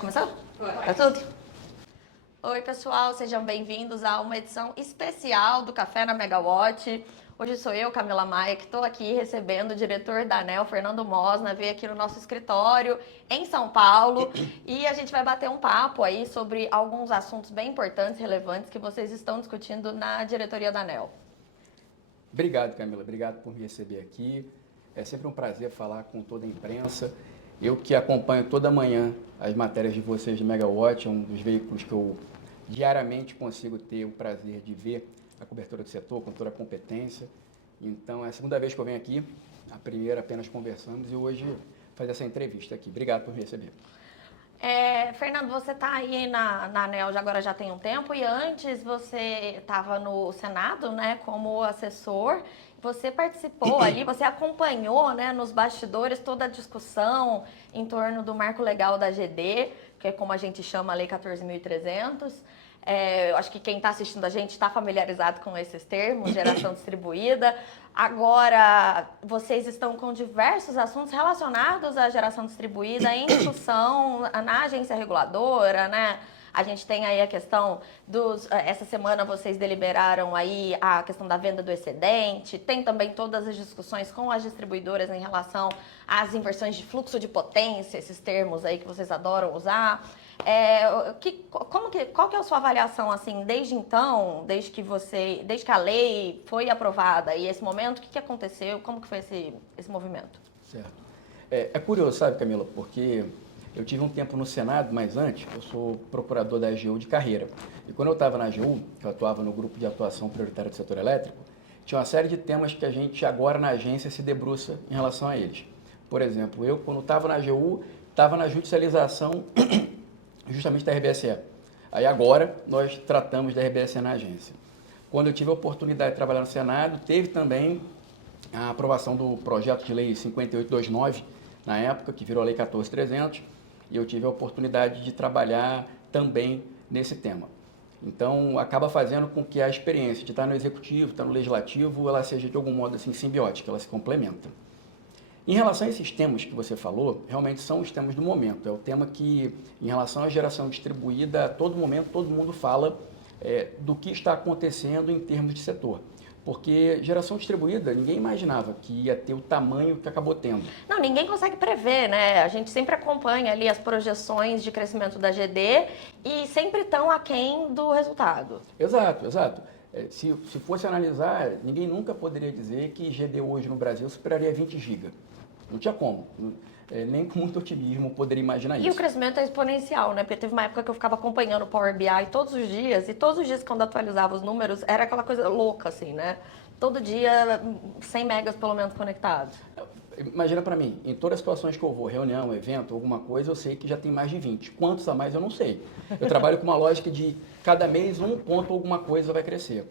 começar? Tá tudo? Oi, pessoal, sejam bem-vindos a uma edição especial do Café na Megawatt. Hoje sou eu, Camila Maia, que estou aqui recebendo o diretor da ANEEL, Fernando Mosna, veio aqui no nosso escritório em São Paulo e a gente vai bater um papo aí sobre alguns assuntos bem importantes, relevantes que vocês estão discutindo na diretoria da ANEEL. Obrigado, Camila. Obrigado por me receber aqui. É sempre um prazer falar com toda a imprensa. Eu que acompanho toda manhã as matérias de vocês de Megawatt, é um dos veículos que eu diariamente consigo ter o prazer de ver a cobertura do setor com toda a competência. Então, é a segunda vez que eu venho aqui. A primeira apenas conversamos e hoje fazer essa entrevista aqui. Obrigado por me receber. Fernando, você está aí na ANEEL agora já tem um tempo e antes você estava no Senado, né, como assessor. Você participou ali, você acompanhou, né, nos bastidores toda a discussão em torno do marco legal da GD, que é como a gente chama a Lei 14.300. Eu acho que quem está assistindo a gente está familiarizado com esses termos, geração distribuída. Agora, vocês estão com diversos assuntos relacionados à geração distribuída em discussão na agência reguladora, né? A gente tem aí a questão essa semana vocês deliberaram aí a questão da venda do excedente, tem também todas as discussões com as distribuidoras em relação às inversões de fluxo de potência, esses termos aí que vocês adoram usar. Qual que é a sua avaliação, assim, desde então, desde que a lei foi aprovada e esse momento, o que aconteceu, como que foi esse movimento? Certo. É curioso, sabe, Camila, porque eu tive um tempo no Senado, mas antes eu sou procurador da AGU de carreira. E quando eu estava na AGU, que eu atuava no grupo de atuação prioritária do setor elétrico, tinha uma série de temas que a gente agora na agência se debruça em relação a eles. Por exemplo, eu quando estava na AGU, estava na judicialização justamente da RBSE. Aí agora nós tratamos da RBSE na agência. Quando eu tive a oportunidade de trabalhar no Senado, teve também a aprovação do projeto de lei 5829, na época, que virou a lei 14.300, e eu tive a oportunidade de trabalhar também nesse tema. Então, acaba fazendo com que a experiência de estar no executivo, estar no legislativo, ela seja de algum modo assim simbiótica, ela se complementa. Em relação a esses temas que você falou, realmente são os temas do momento. É o tema que, em relação à geração distribuída, a todo momento todo mundo fala do que está acontecendo em termos de setor. Porque geração distribuída, ninguém imaginava que ia ter o tamanho que acabou tendo. Não, ninguém consegue prever, né? A gente sempre acompanha ali as projeções de crescimento da GD e sempre estão aquém do resultado. Exato, exato. Se fosse analisar, ninguém nunca poderia dizer que GD hoje no Brasil superaria 20 GB. Não tinha como. Nem com muito otimismo poderia imaginar isso. E o crescimento é exponencial, né? Porque teve uma época que eu ficava acompanhando o Power BI todos os dias, e todos os dias quando atualizava os números, era aquela coisa louca, assim, né? Todo dia, 100 megas pelo menos conectados. Imagina para mim, em todas as situações que eu vou, reunião, evento, alguma coisa, eu sei que já tem mais de 20. Quantos a mais eu não sei. Eu trabalho com uma lógica de cada mês um ponto alguma coisa vai crescer.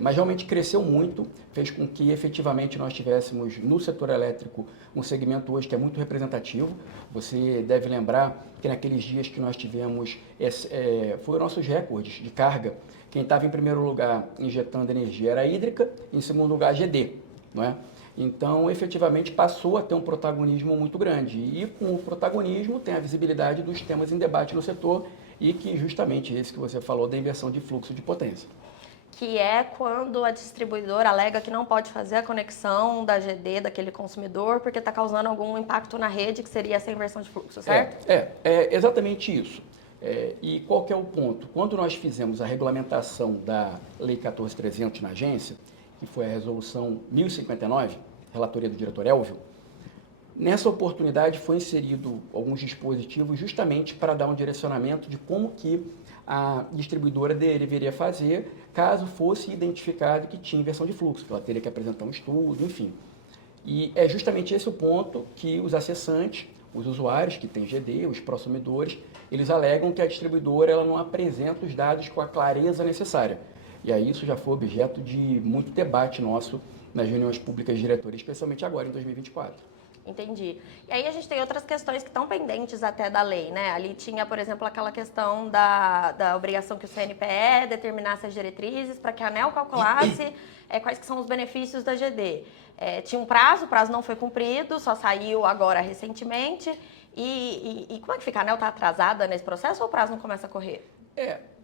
Mas realmente cresceu muito, fez com que efetivamente nós tivéssemos no setor elétrico um segmento hoje que é muito representativo. Você deve lembrar que naqueles dias que nós tivemos, foram nossos recordes de carga. Quem estava em primeiro lugar injetando energia era a hídrica, em segundo lugar a GD, não é? Então, efetivamente, passou a ter um protagonismo muito grande. E com o protagonismo tem a visibilidade dos temas em debate no setor e que justamente esse que você falou da inversão de fluxo de potência. Que é quando a distribuidora alega que não pode fazer a conexão da GD daquele consumidor porque está causando algum impacto na rede, que seria essa inversão de fluxo, certo? É exatamente isso. E qual que é o ponto? Quando nós fizemos a regulamentação da Lei 14.300 na agência, que foi a resolução 1059, relatoria do diretor Elvio, nessa oportunidade foi inserido alguns dispositivos justamente para dar um direcionamento de como que a distribuidora deveria fazer caso fosse identificado que tinha inversão de fluxo, que ela teria que apresentar um estudo, enfim. E é justamente esse o ponto que os acessantes, os usuários que têm GD, os prosumidores, eles alegam que a distribuidora ela não apresenta os dados com a clareza necessária. E aí isso já foi objeto de muito debate nosso nas reuniões públicas de diretores, especialmente agora em 2024. Entendi. E aí a gente tem outras questões que estão pendentes até da lei, né? Ali tinha, por exemplo, aquela questão da obrigação que o CNPE determinasse as diretrizes para que a ANEEL calculasse quais que são os benefícios da GD. Tinha um prazo, o prazo não foi cumprido, só saiu agora recentemente. E como é que fica? A ANEEL está atrasada nesse processo ou o prazo não começa a correr?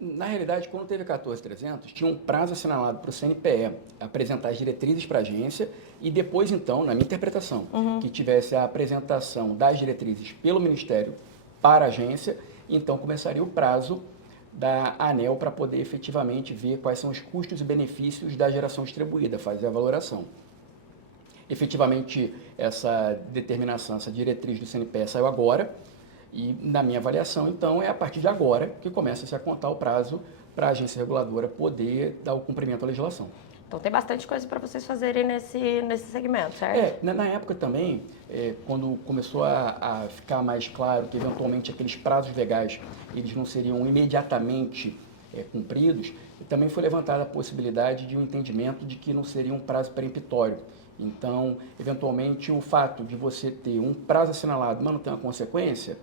Na realidade, quando teve 14.300, tinha um prazo assinalado para o CNPE apresentar as diretrizes para a agência e depois, então, na minha interpretação, que tivesse a apresentação das diretrizes pelo Ministério para a agência, então começaria o prazo da ANEEL para poder efetivamente ver quais são os custos e benefícios da geração distribuída, fazer a valoração. Efetivamente, essa determinação, essa diretriz do CNPE saiu agora e, na minha avaliação, então, é a partir de agora que começa-se a contar o prazo para a agência reguladora poder dar o cumprimento à legislação. Então tem bastante coisa para vocês fazerem nesse segmento, certo? Na época também, quando começou a ficar mais claro que eventualmente aqueles prazos legais eles não seriam imediatamente cumpridos, também foi levantada a possibilidade de um entendimento de que não seria um prazo peremptório. Então, eventualmente, o fato de você ter um prazo assinalado, mas não ter uma consequência,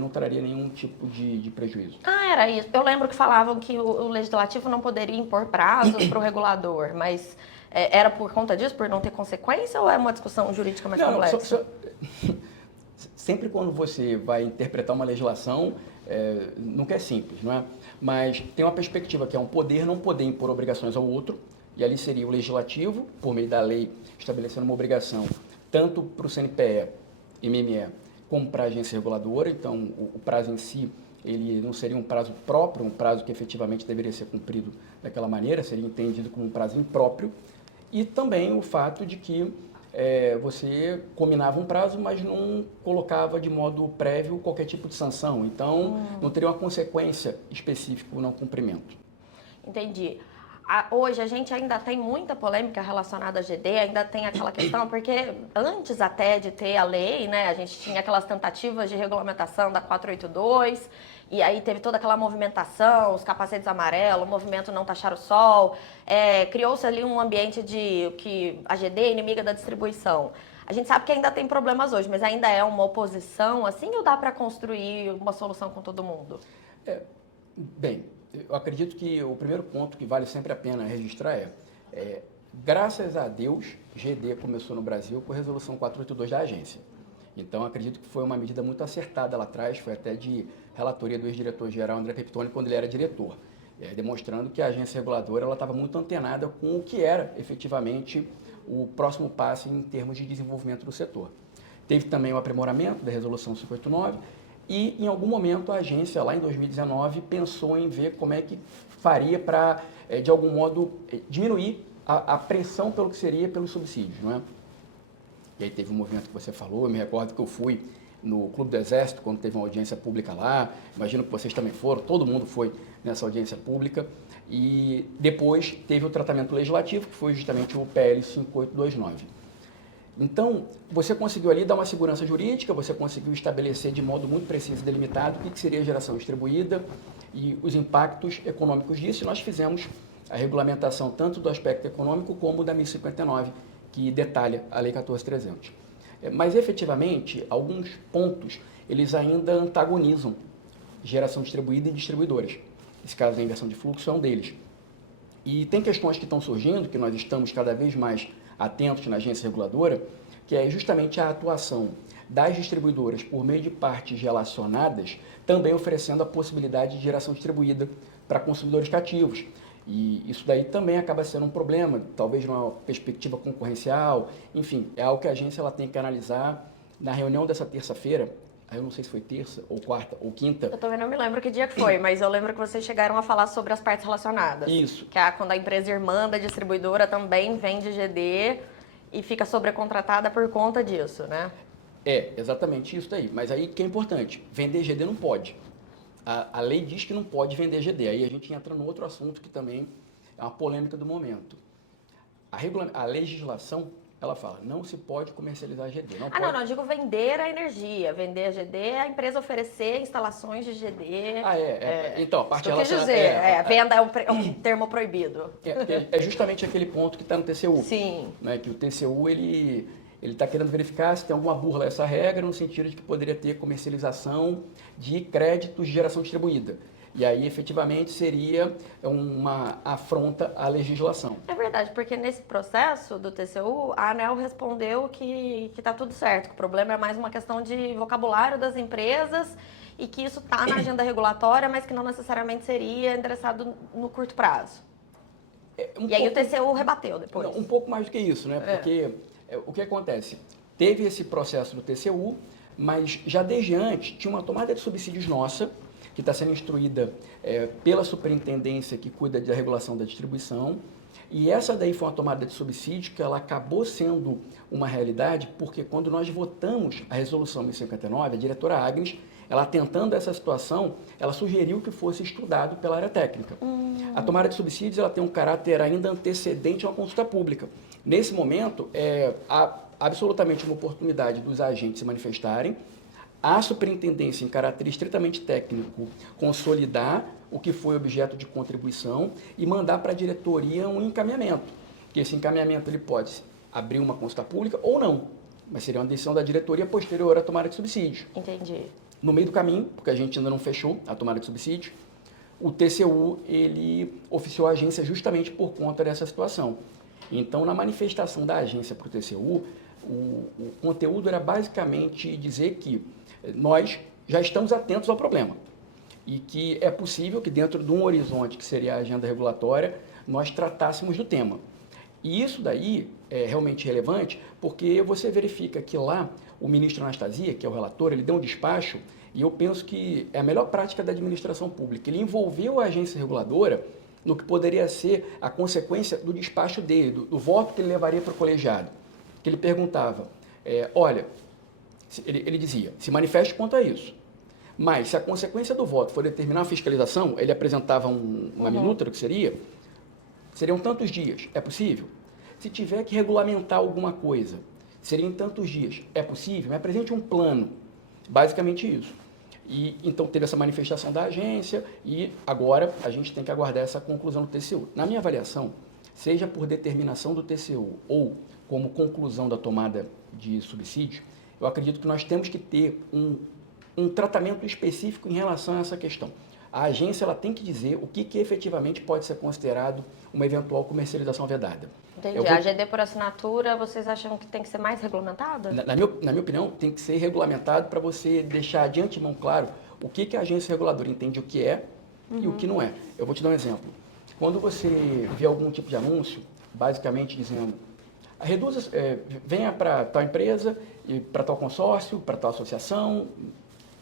não traria nenhum tipo de prejuízo. Ah, era isso. Eu lembro que falavam que o legislativo não poderia impor prazos para o regulador, mas era por conta disso, por não ter consequência, ou é uma discussão jurídica mais complexa? Sempre quando você vai interpretar uma legislação, nunca é simples, não é? Mas tem uma perspectiva que é um poder não poder impor obrigações ao outro, e ali seria o legislativo, por meio da lei, estabelecendo uma obrigação tanto para o CNPE e MME, como para a agência reguladora. Então, o prazo em si, ele não seria um prazo próprio, um prazo que efetivamente deveria ser cumprido daquela maneira, seria entendido como um prazo impróprio. E também o fato de que você combinava um prazo, mas não colocava de modo prévio qualquer tipo de sanção. Então, não teria uma consequência específica o não cumprimento. Entendi. Hoje a gente ainda tem muita polêmica relacionada à GD, ainda tem aquela questão, porque antes até de ter a lei, né, a gente tinha aquelas tentativas de regulamentação da 482, e aí teve toda aquela movimentação, os capacetes amarelos, o movimento Não Taxar o Sol, criou-se ali um ambiente de que a GD é inimiga da distribuição. A gente sabe que ainda tem problemas hoje, mas ainda é uma oposição, assim, ou dá para construir uma solução com todo mundo? Bem, eu acredito que o primeiro ponto que vale sempre a pena registrar graças a Deus, GD começou no Brasil com a resolução 482 da agência. Então, acredito que foi uma medida muito acertada lá atrás, foi até de relatoria do ex-diretor-geral André Peptoni, quando ele era diretor, demonstrando que a agência reguladora estava muito antenada com o que era efetivamente o próximo passo em termos de desenvolvimento do setor. Teve também o aprimoramento da resolução 589, e, em algum momento, a agência, lá em 2019, pensou em ver como é que faria para, de algum modo, diminuir a pressão pelo que seria pelos subsídios, não é? E aí teve um movimento que você falou, eu me recordo que eu fui no Clube do Exército, quando teve uma audiência pública lá, imagino que vocês também foram, todo mundo foi nessa audiência pública, e depois teve o tratamento legislativo, que foi justamente o PL 5829. Então, você conseguiu ali dar uma segurança jurídica, você conseguiu estabelecer de modo muito preciso e delimitado o que seria a geração distribuída e os impactos econômicos disso, e nós fizemos a regulamentação tanto do aspecto econômico como da 1059, que detalha a Lei 14.300. Mas, efetivamente, alguns pontos, eles ainda antagonizam geração distribuída e distribuidoras. Esse caso da inversão de fluxo é um deles. E tem questões que estão surgindo, que nós estamos cada vez mais atentos na agência reguladora, que é justamente a atuação das distribuidoras por meio de partes relacionadas, também oferecendo a possibilidade de geração distribuída para consumidores cativos. E isso daí também acaba sendo um problema, talvez numa perspectiva concorrencial, enfim, é algo que a agência ela tem que analisar. Na reunião dessa terça-feira, eu não sei se foi terça, ou quarta, ou quinta. Eu também não me lembro que dia que foi, mas eu lembro que vocês chegaram a falar sobre as partes relacionadas. Isso. Que é quando a empresa irmã da distribuidora também vende GD e fica sobrecontratada por conta disso, né? Exatamente isso daí. Mas aí que é importante, vender GD não pode. A lei diz que não pode vender GD. Aí a gente entra no outro assunto que também é uma polêmica do momento. A legislação, ela fala, não se pode comercializar GD. Não, digo vender a energia. Vender a GD é a empresa oferecer instalações de GD. Então, a parte relacionada... venda é um termo proibido. É justamente aquele ponto que está no TCU. Sim. Né, que o TCU, ele está querendo verificar se tem alguma burla essa regra, no sentido de que poderia ter comercialização de créditos de geração distribuída. E aí, efetivamente, seria uma afronta à legislação. É verdade, porque nesse processo do TCU, a ANEEL respondeu que está tudo certo, que o problema é mais uma questão de vocabulário das empresas e que isso está na agenda regulatória, mas que não necessariamente seria endereçado no curto prazo. E aí o TCU rebateu depois. Um pouco mais do que isso, né? Porque o que acontece? Teve esse processo do TCU, mas já desde antes tinha uma tomada de subsídios nossa, que está sendo instruída pela superintendência que cuida da regulação da distribuição. E essa daí foi uma tomada de subsídio que ela acabou sendo uma realidade, porque quando nós votamos a resolução 1059, a diretora Agnes, ela tentando essa situação, ela sugeriu que fosse estudado pela área técnica. A tomada de subsídios ela tem um caráter ainda antecedente a uma consulta pública. Nesse momento, há absolutamente uma oportunidade dos agentes se manifestarem, a superintendência, em caráter estritamente técnico, consolidar o que foi objeto de contribuição e mandar para a diretoria um encaminhamento. Que esse encaminhamento ele pode abrir uma consulta pública ou não, mas seria uma decisão da diretoria posterior à tomada de subsídio. Entendi. No meio do caminho, porque a gente ainda não fechou a tomada de subsídio, o TCU ele oficiou a agência justamente por conta dessa situação. Então, na manifestação da agência para o TCU, o conteúdo era basicamente dizer que nós já estamos atentos ao problema e que é possível que dentro de um horizonte que seria a agenda regulatória, nós tratássemos do tema. E isso daí é realmente relevante porque você verifica que lá o ministro Anastasia, que é o relator, ele deu um despacho e eu penso que é a melhor prática da administração pública. Ele envolveu a agência reguladora no que poderia ser a consequência do despacho dele, do voto que ele levaria para o colegiado. Que ele perguntava, olha, ele dizia, se manifeste quanto a isso. Mas se a consequência do voto for determinar a fiscalização, ele apresentava uma minuta do que seriam tantos dias, é possível? Se tiver que regulamentar alguma coisa, seriam tantos dias, é possível? Me apresente um plano, basicamente isso. E então teve essa manifestação da agência e agora a gente tem que aguardar essa conclusão do TCU. Na minha avaliação, seja por determinação do TCU ou como conclusão da tomada de subsídio, eu acredito que nós temos que ter um tratamento específico em relação a essa questão. A agência ela tem que dizer o que efetivamente pode ser considerado uma eventual comercialização vedada. Entendi. A AGD por assinatura, vocês acham que tem que ser mais regulamentada? Na minha opinião, tem que ser regulamentado para você deixar de antemão claro o que a agência reguladora entende o que é e o que não é. Eu vou te dar um exemplo. Quando você vê algum tipo de anúncio, basicamente dizendo venha para tal empresa, para tal consórcio, para tal associação,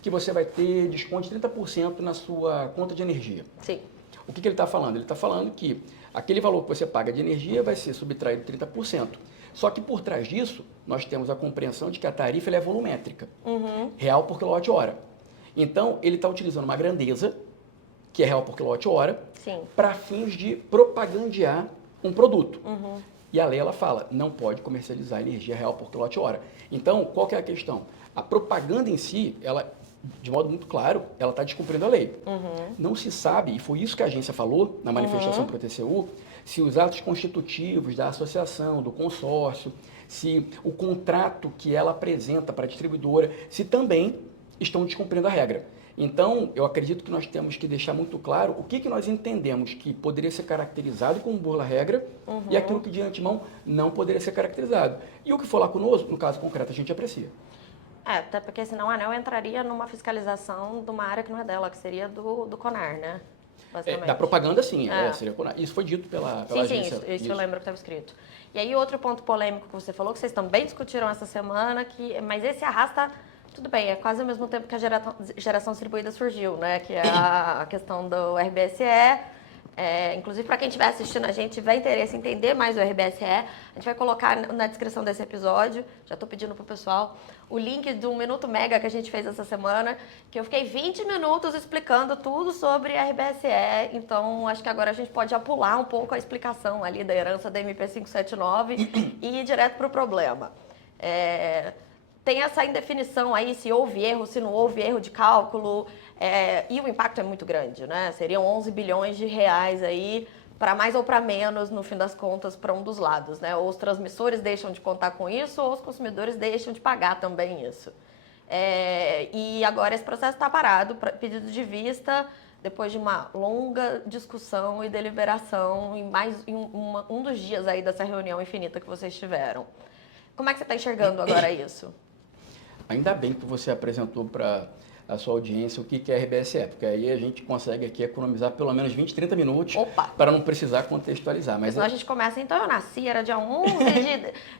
que você vai ter desconto de 30% na sua conta de energia. Sim. O que ele está falando? Ele está falando que aquele valor que você paga de energia vai ser subtraído 30%. Só que por trás disso, nós temos a compreensão de que a tarifa ela é volumétrica, real por quilowatt-hora. Então, ele está utilizando uma grandeza, que é real por quilowatt-hora, para fins de propagandear um produto. E a lei ela fala, não pode comercializar energia real por quilowatt-hora. Então, qual que é a questão? A propaganda em si, ela, de modo muito claro, ela está descumprindo a lei. Não se sabe, e foi isso que a agência falou na manifestação para o TCU, se os atos constitutivos da associação, do consórcio, se o contrato que ela apresenta para a distribuidora, se também estão descumprindo a regra. Então, eu acredito que nós temos que deixar muito claro o que nós entendemos que poderia ser caracterizado como burla-regra e aquilo que de antemão não poderia ser caracterizado. E o que for lá conosco, no caso concreto, a gente aprecia. Até porque senão a ANEEL entraria numa fiscalização de uma área que não é dela, que seria do CONAR, né? Da propaganda, sim, seria CONAR. Isso foi dito pela agência. Sim, isso eu lembro que estava escrito. E aí, outro ponto polêmico que você falou, que vocês também discutiram essa semana, mas esse arrasta... Tudo bem, é quase ao mesmo tempo que a geração distribuída surgiu, né? Que é a questão do RBSE. Inclusive, para quem estiver assistindo a gente, tiver interesse em entender mais o RBSE, a gente vai colocar na descrição desse episódio, já estou pedindo para o pessoal, o link do Minuto Mega que a gente fez essa semana, que eu fiquei 20 minutos explicando tudo sobre RBSE, então acho que agora a gente pode já pular um pouco a explicação ali da herança da MP 579 e ir direto para o problema. Tem essa indefinição aí, se houve erro, se não houve erro de cálculo, e o impacto é muito grande, né? Seriam 11 bilhões de reais aí, para mais ou para menos, no fim das contas, para um dos lados, né? Ou os transmissores deixam de contar com isso, ou os consumidores deixam de pagar também isso. E agora esse processo está parado, pedido de vista, depois de uma longa discussão e deliberação em um dos dias aí dessa reunião infinita que vocês tiveram. Como é que você está enxergando agora isso? Ainda bem que você apresentou para a sua audiência o que é RBSE, porque aí a gente consegue aqui economizar pelo menos 20, 30 minutos para não precisar contextualizar. Mas senão a gente começa, então eu nasci, era dia 11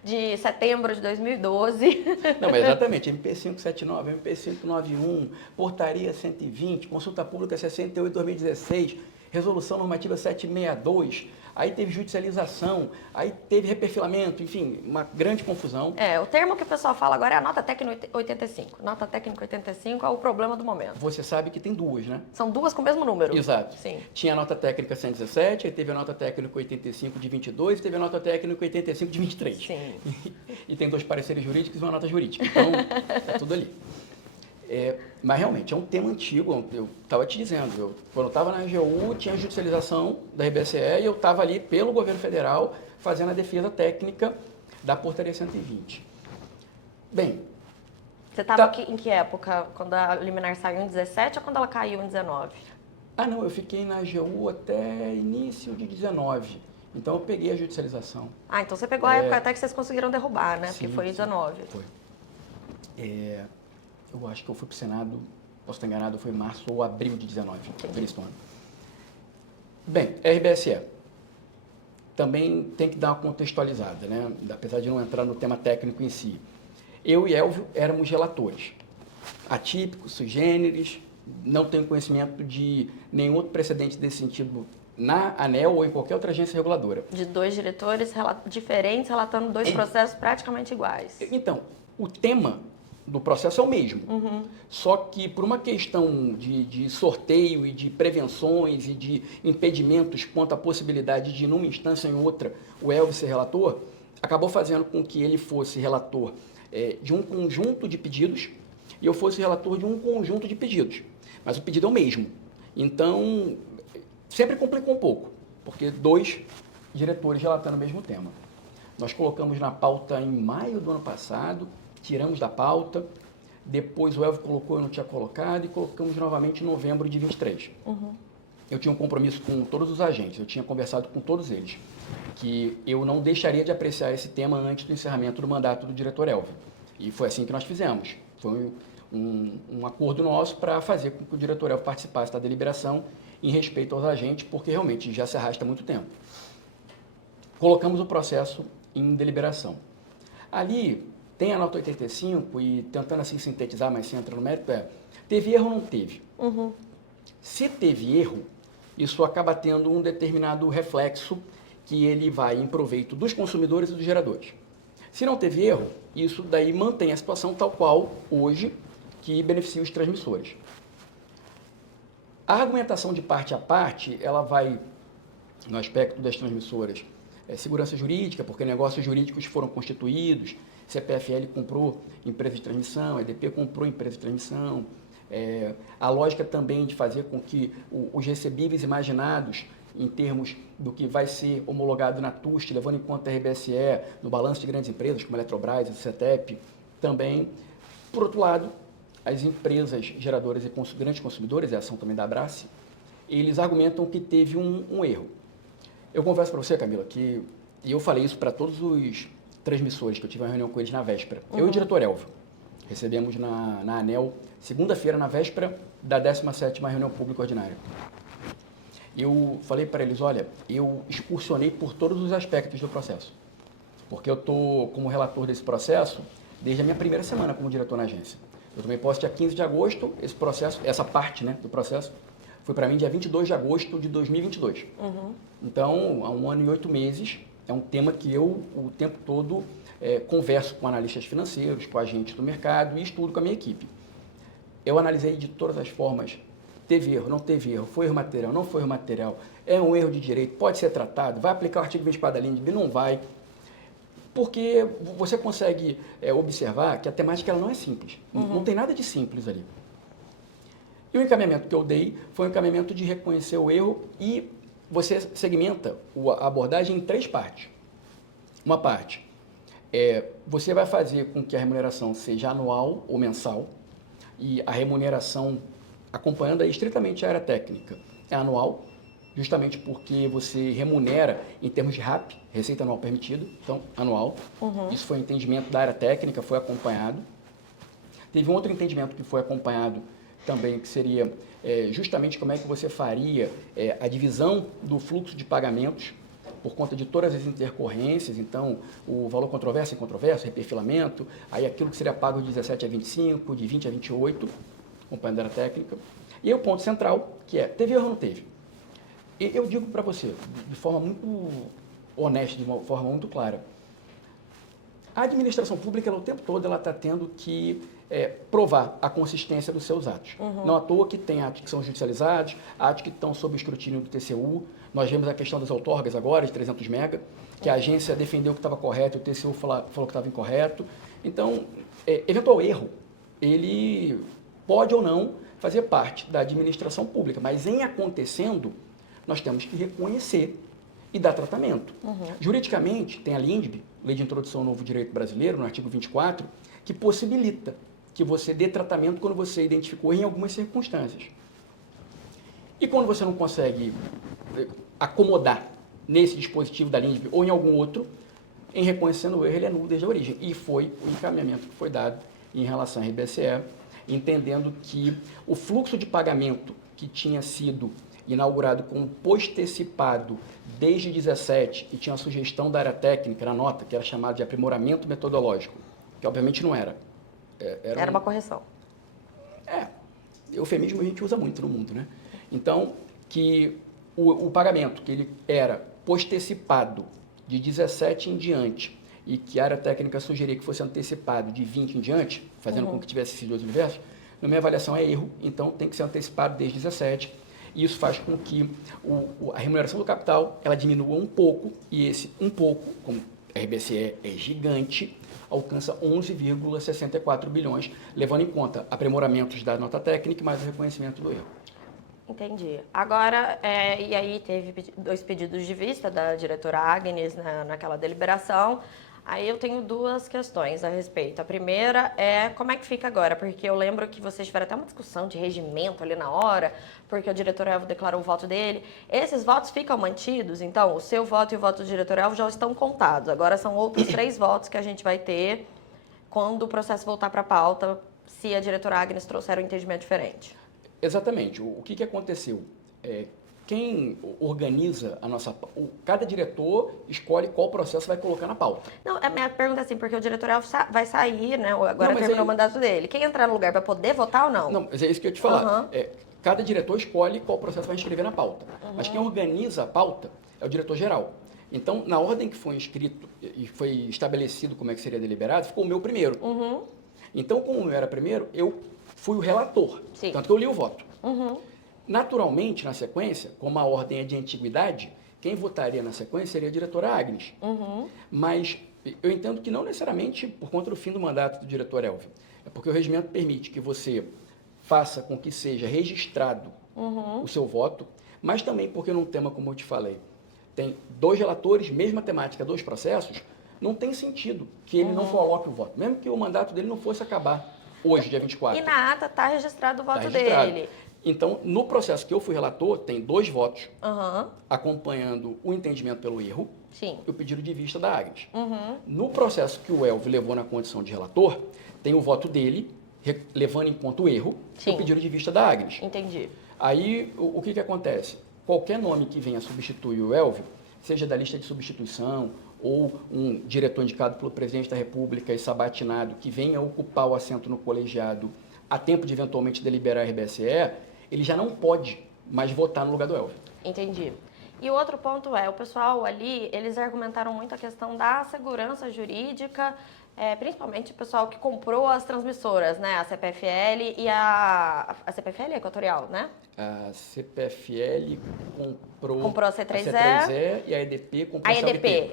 de setembro de 2012. Não, mas exatamente, MP579, MP591, Portaria 120, Consulta Pública 68/2016, Resolução Normativa 762, aí teve judicialização, aí teve reperfilamento, enfim, uma grande confusão. O termo que o pessoal fala agora é a nota técnica 85. Nota técnica 85 é o problema do momento. Você sabe que tem duas, né? São duas com o mesmo número. Exato. Sim. Tinha a nota técnica 117, aí teve a nota técnica 85 de 22, teve a nota técnica 85 de 23. Sim. E tem dois pareceres jurídicos e uma nota jurídica. Então, é tudo ali. Mas realmente é um tema antigo, eu estava te dizendo, quando eu estava na AGU tinha a judicialização da RBSE e eu estava ali pelo governo federal fazendo a defesa técnica da Portaria 120. Bem... Você estava em que época? Quando a liminar saiu em 17 ou quando ela caiu em 19? Ah não, eu fiquei na AGU até início de 19, então eu peguei a judicialização. Ah, então você pegou a época até que vocês conseguiram derrubar, né? Sim, porque foi em 19. Foi. Eu acho que eu fui para o Senado, posso estar enganado, foi março ou abril de 19, esse ano. Bem, RBSE. Também tem que dar uma contextualizada, né? Apesar de não entrar no tema técnico em si. Eu e Elvio éramos relatores. Atípicos, sui generis, não tenho conhecimento de nenhum outro precedente desse sentido na ANEEL ou em qualquer outra agência reguladora. De dois diretores diferentes relatando dois processos praticamente iguais. Então, o tema do processo é o mesmo. Só que por uma questão de sorteio e de prevenções e de impedimentos quanto à possibilidade de, numa instância ou em outra, o Elvio ser relator, acabou fazendo com que ele fosse relator de um conjunto de pedidos e eu fosse relator de um conjunto de pedidos. Mas o pedido é o mesmo. Então, sempre complicou um pouco, porque dois diretores relatando o mesmo tema. Nós colocamos na pauta em maio do ano passado, tiramos da pauta, depois o Elvio colocou, eu não tinha colocado, e colocamos novamente em novembro de 23. Eu tinha um compromisso com todos os agentes, eu tinha conversado com todos eles, que eu não deixaria de apreciar esse tema antes do encerramento do mandato do diretor Elvio. E foi assim que nós fizemos. Foi um acordo nosso para fazer com que o diretor Elvio participasse da deliberação em respeito aos agentes, porque realmente já se arrasta há muito tempo. Colocamos o processo em deliberação. Ali tem a nota 85 e tentando assim sintetizar, mas sem entrar no mérito, teve erro ou não teve? Se teve erro, isso acaba tendo um determinado reflexo que ele vai em proveito dos consumidores e dos geradores. Se não teve erro, isso daí mantém a situação tal qual hoje que beneficia os transmissores. A argumentação de parte a parte, ela vai no aspecto das transmissoras, segurança jurídica, porque negócios jurídicos foram constituídos, CPFL comprou empresa de transmissão, EDP comprou empresa de transmissão, a lógica também de fazer com que os recebíveis imaginados em termos do que vai ser homologado na TUST, levando em conta a RBSE, no balanço de grandes empresas como a Eletrobras, a CETEP, também. Por outro lado, as empresas geradoras e grandes consumidores, a ação também da Abrace, eles argumentam que teve um erro. Eu confesso para você, Camila, e eu falei isso para todos os transmissores, que eu tive uma reunião com eles na véspera. Eu e o diretor Elvio recebemos na ANEEL, segunda-feira, na véspera da 17ª reunião pública ordinária. Eu falei para eles, olha, eu excursionei por todos os aspectos do processo, porque eu estou como relator desse processo desde a minha primeira semana como diretor na agência. Eu tomei posse dia 15 de agosto, esse processo, essa parte do processo, foi para mim dia 22 de agosto de 2022. Então, há 1 ano e 8 meses, é um tema que eu, o tempo todo, converso com analistas financeiros, com agentes do mercado e estudo com a minha equipe. Eu analisei de todas as formas, teve erro, não teve erro, foi erro material, não foi erro material, é um erro de direito, pode ser tratado, vai aplicar o artigo 24 da LINDB, não vai. Porque você consegue observar que a temática ela não é simples, não tem nada de simples ali. E o encaminhamento que eu dei foi um encaminhamento de reconhecer o erro e você segmenta a abordagem em 3 partes. Uma parte, você vai fazer com que a remuneração seja anual ou mensal, e a remuneração, acompanhando aí estritamente a área técnica, é anual, justamente porque você remunera em termos de RAP, Receita Anual Permitida, então anual. Isso foi um entendimento da área técnica, foi acompanhado. Teve um outro entendimento que foi acompanhado também, que seria justamente como é que você faria a divisão do fluxo de pagamentos por conta de todas as intercorrências, então o valor controverso, incontroverso, reperfilamento, aí aquilo que seria pago de 17 a 25, de 20 a 28, acompanhando a área técnica. E aí o ponto central, que é, teve erro ou não teve? E eu digo para você, de forma muito honesta, de uma forma muito clara, a administração pública, ela, o tempo todo, ela está tendo que provar a consistência dos seus atos. Não à toa que tem atos que são judicializados, atos que estão sob o escrutínio do TCU. Nós vemos a questão das outorgas agora, de 300 mega, que a agência defendeu que estava correto e o TCU falou que estava incorreto. Então, eventual erro, ele pode ou não fazer parte da administração pública, mas em acontecendo, nós temos que reconhecer e dar tratamento. Juridicamente, tem a LINDB, Lei de Introdução ao Novo Direito Brasileiro, no artigo 24, que possibilita que você dê tratamento quando você identificou em algumas circunstâncias. E quando você não consegue acomodar nesse dispositivo da LINDB ou em algum outro, em reconhecendo o erro, ele é nulo desde a origem. E foi o encaminhamento que foi dado em relação à RBSE, entendendo que o fluxo de pagamento que tinha sido inaugurado como postecipado desde 17 e tinha uma sugestão da área técnica na nota, que era chamada de aprimoramento metodológico, que obviamente não era. Era uma correção. Eufemismo a gente usa muito no mundo, né? Então, que o pagamento, que ele era postecipado de 17 em diante e que a área técnica sugeria que fosse antecipado de 20 em diante, fazendo com que tivesse esses dois universos, na minha avaliação é erro, então tem que ser antecipado desde 17. E isso faz com que a remuneração do capital ela diminua um pouco, e esse um pouco, como a RBSE é gigante, alcança 11,64 bilhões, levando em conta aprimoramentos da nota técnica mais o reconhecimento do erro. Entendi. Agora, e aí teve 2 pedidos de vista da diretora Agnes naquela deliberação. Aí eu tenho 2 questões a respeito. A primeira é como é que fica agora, porque eu lembro que vocês tiveram até uma discussão de regimento ali na hora, porque o diretor Elvio declarou o voto dele. Esses votos ficam mantidos? Então, o seu voto e o voto do diretor Elvio já estão contados. Agora são outros 3 votos que a gente vai ter quando o processo voltar para a pauta, se a diretora Agnes trouxer um entendimento diferente. Exatamente. O que aconteceu? Quem organiza a nossa... Cada diretor escolhe qual processo vai colocar na pauta. Não, a minha pergunta é assim, porque o diretor Elvio vai sair, né? Agora terminou o mandato dele. Quem entrar no lugar vai poder votar ou não? Não, mas é isso que eu ia te falar. Cada diretor escolhe qual processo vai inscrever na pauta. Mas quem organiza a pauta é o diretor-geral. Então, na ordem que foi inscrito e foi estabelecido como é que seria deliberado, ficou o meu primeiro. Então, como o meu era primeiro, eu fui o relator. Sim. Tanto que eu li o voto. Naturalmente, na sequência, como a ordem é de antiguidade, quem votaria na sequência seria a diretora Agnes. Mas eu entendo que não necessariamente por conta do fim do mandato do diretor Elvio. É porque o regimento permite que você faça com que seja registrado o seu voto, mas também porque num tema, como eu te falei, tem 2 relatores, mesma temática, 2 processos, não tem sentido que ele não coloque o voto, mesmo que o mandato dele não fosse acabar hoje, dia 24. E na ata está registrado o voto dele. Então, no processo que eu fui relator, tem 2 votos acompanhando o entendimento pelo erro e o pedido de vista da Agnes. No processo que o Elvio levou na condição de relator, tem o voto dele, levando em conta o erro e o pedido de vista da Agnes. Entendi. Aí, o que acontece? Qualquer nome que venha substituir o Elvio, seja da lista de substituição ou um diretor indicado pelo presidente da República e sabatinado que venha ocupar o assento no colegiado a tempo de eventualmente deliberar a RBSE, ele já não pode mais votar no lugar do Elvio. Entendi. E o outro ponto é, o pessoal ali, eles argumentaram muito a questão da segurança jurídica, principalmente o pessoal que comprou as transmissoras, né? A CPFL e a CPFL é Equatorial, né? A CPFL comprou a C3E e a EDP comprou a CELG.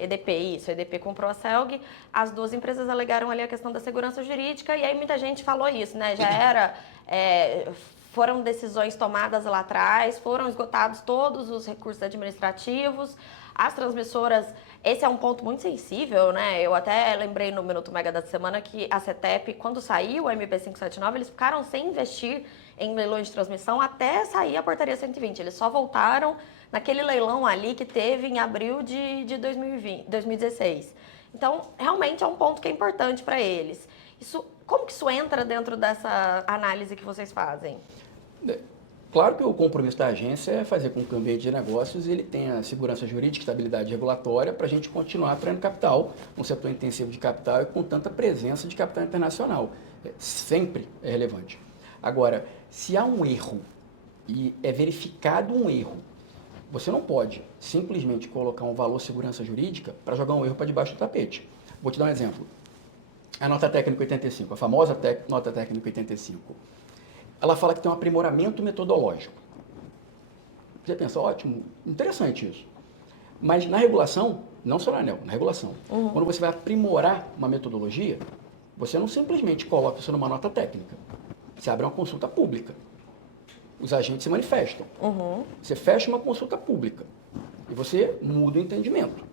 A EDP comprou a CELG. As 2 empresas alegaram ali a questão da segurança jurídica e aí muita gente falou isso, né? Já era foram decisões tomadas lá atrás, foram esgotados todos os recursos administrativos, as transmissoras, esse é um ponto muito sensível, né? Eu até lembrei no Minuto Mega da semana que a CETEP, quando saiu o MP579, eles ficaram sem investir em leilões de transmissão até sair a portaria 120. Eles só voltaram naquele leilão ali que teve em abril de 2016. Então, realmente é um ponto que é importante para eles. Como que isso entra dentro dessa análise que vocês fazem? Claro que o compromisso da agência é fazer com que o ambiente de negócios ele tenha segurança jurídica, estabilidade regulatória para a gente continuar atraindo capital, um setor intensivo de capital e com tanta presença de capital internacional. Sempre é relevante. Agora, se há um erro e é verificado um erro, você não pode simplesmente colocar um valor segurança jurídica para jogar um erro para debaixo do tapete. Vou te dar um exemplo. A nota técnica 85, a famosa nota técnica 85, ela fala que tem um aprimoramento metodológico. Você pensa, ótimo, interessante isso. Mas na regulação, não só na ANEEL, na regulação, quando você vai aprimorar uma metodologia, você não simplesmente coloca isso numa nota técnica. Você abre uma consulta pública. Os agentes se manifestam. Você fecha uma consulta pública e você muda o entendimento.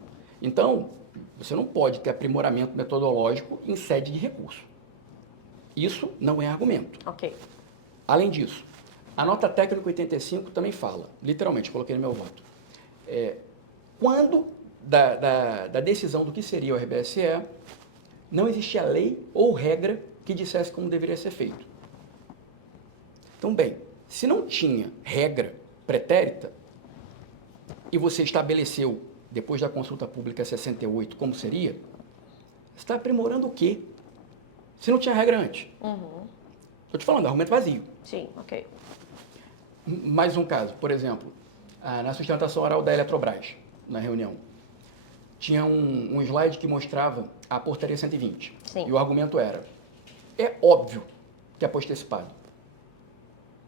Então, você não pode ter aprimoramento metodológico em sede de recurso. Isso não é argumento. Ok. Além disso, a nota técnica 85 também fala, literalmente, coloquei no meu voto, quando da decisão do que seria o RBSE, não existia lei ou regra que dissesse como deveria ser feito. Então, bem, se não tinha regra pretérita e você estabeleceu, depois da consulta pública 68, como seria, você está aprimorando o quê? Se não tinha regra antes. Estou te falando, argumento vazio. Sim, ok. Mais um caso, por exemplo, na sustentação oral da Eletrobras, na reunião, tinha um slide que mostrava a portaria 120. Sim. E o argumento era, é óbvio que é postecipado,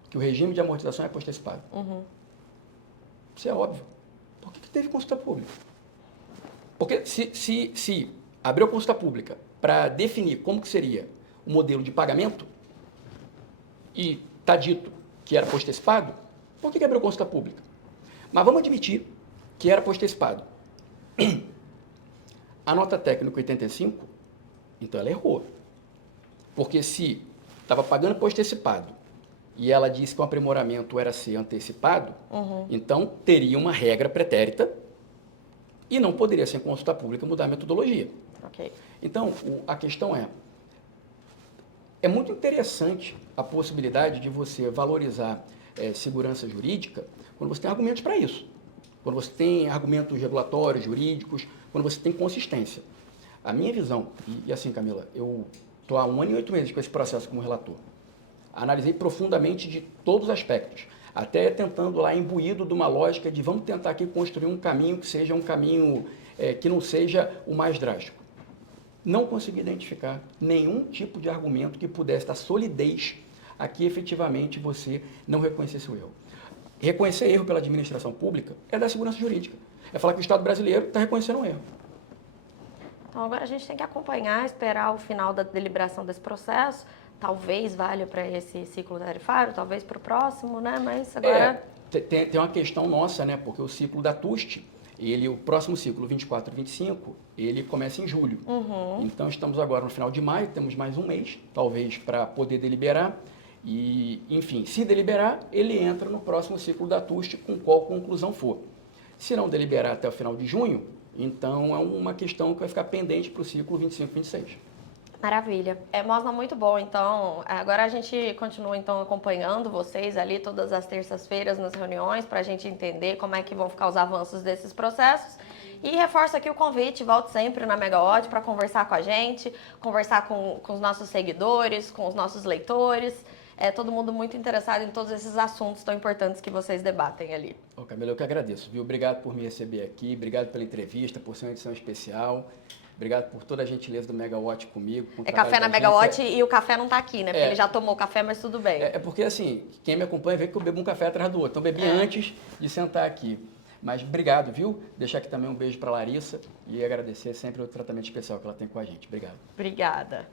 que o regime de amortização é postecipado. Isso é óbvio. Por que teve consulta pública? Porque se abriu a consulta pública para definir como que seria o modelo de pagamento, e está dito que era postecipado, por que abriu consulta pública? Mas vamos admitir que era postecipado. A nota técnica 85, então ela errou. Porque se estava pagando postecipado e ela disse que o aprimoramento era ser antecipado, então teria uma regra pretérita e não poderia, sem consulta pública, mudar a metodologia. Ok. Então, a questão é muito interessante a possibilidade de você valorizar segurança jurídica quando você tem argumentos para isso. Quando você tem argumentos regulatórios, jurídicos, quando você tem consistência. A minha visão, e assim, Camila, eu estou há 1 ano e 8 meses com esse processo como relator. Analisei profundamente de todos os aspectos, até tentando lá imbuído de uma lógica de vamos tentar aqui construir um caminho que seja um caminho que não seja o mais drástico. Não consegui identificar nenhum tipo de argumento que pudesse dar solidez a que efetivamente você não reconhecesse o erro. Reconhecer erro pela administração pública é dar segurança jurídica. É falar que o Estado brasileiro está reconhecendo um erro. Então agora a gente tem que acompanhar, esperar o final da deliberação desse processo. Talvez valha para esse ciclo tarifário, talvez para o próximo, né? Mas agora... Tem uma questão nossa, né? Porque o ciclo da TUST, o próximo ciclo, 24 e 25, ele começa em julho. Então, estamos agora no final de maio, temos mais um mês, talvez, para poder deliberar. E, enfim, se deliberar, ele entra no próximo ciclo da TUST, com qual conclusão for. Se não deliberar até o final de junho, então é uma questão que vai ficar pendente para o ciclo 25 e 26. Maravilha. Mosna, muito bom. Então, agora a gente continua então acompanhando vocês ali todas as terças-feiras nas reuniões para a gente entender como é que vão ficar os avanços desses processos. E reforço aqui o convite, volte sempre na Megawatt para conversar com a gente, conversar com os nossos seguidores, com os nossos leitores. Todo mundo muito interessado em todos esses assuntos tão importantes que vocês debatem ali. Ô, Camila, eu que agradeço, viu? Obrigado por me receber aqui, obrigado pela entrevista, por ser uma edição especial. Obrigado por toda a gentileza do Megawatt comigo. Café na Megawatt e o café não está aqui, né? Porque ele já tomou café, mas tudo bem. Porque, assim, quem me acompanha vê que eu bebo um café atrás do outro. Então, bebi antes de sentar aqui. Mas obrigado, viu? Deixar aqui também um beijo para a Larissa e agradecer sempre o tratamento especial que ela tem com a gente. Obrigado. Obrigada.